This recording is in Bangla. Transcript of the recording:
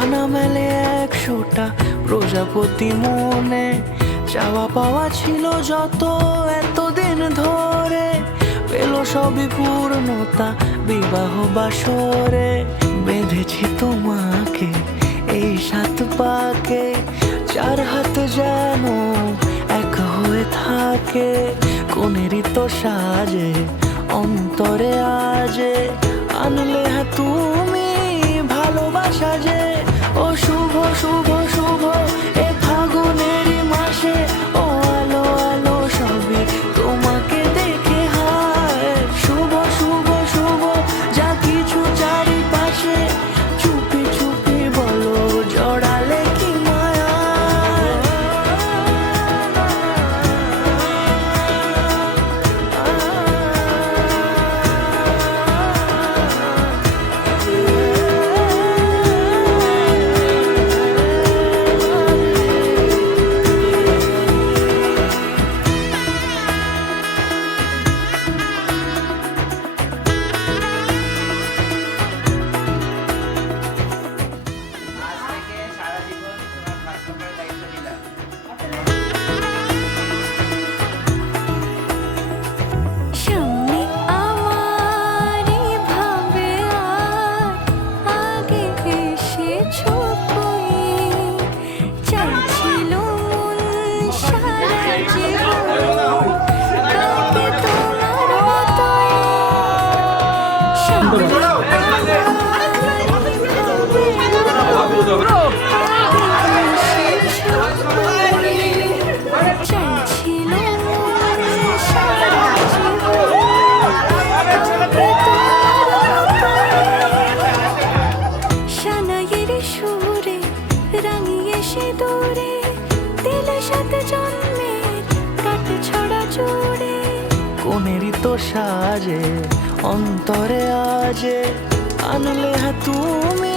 ডানা মেলে 100টা প্রজাপতি মনে, চাওয়া পাওয়া ছিল যত এতদিন ধরে, পেল সবই পূর্ণতা বিবাহ বাসরে। বেঁধেছি তোমাকে এই 7 পাকে, 4 হাত যেন এক হয়ে থাকে। কোনেরই তো সাজে অন্তরে আজে, আনলে হ্যাঁ তুমি ভালোবাসা যে। ও শুভ শুভ শুভ এ ফাগুনেরই মাসে, ও আলো আলো সবই তোমাকে দেখে হায়। শুভ শুভ শুভ যা কিছু চারিপাশে, চুপি চুপি বলো জড়ালে কি মায়া। সামনে আমারই ভাবে আর আগে এসেছো কই, চাইছিল মন সারা জীবন কাকে তোমার মতোই। সামনে আমারই ভাবে আগে এসেছো কই, চাইছিল মন সারা সানাইয়ের সুরে রাঙিয়ে সে দূরে, দিলে 7 জন্মের কাট ছড়া জোড়ে। কোনেরই তো সাজে অন্তরে আজে, আনলে হ্যাঁ তুমি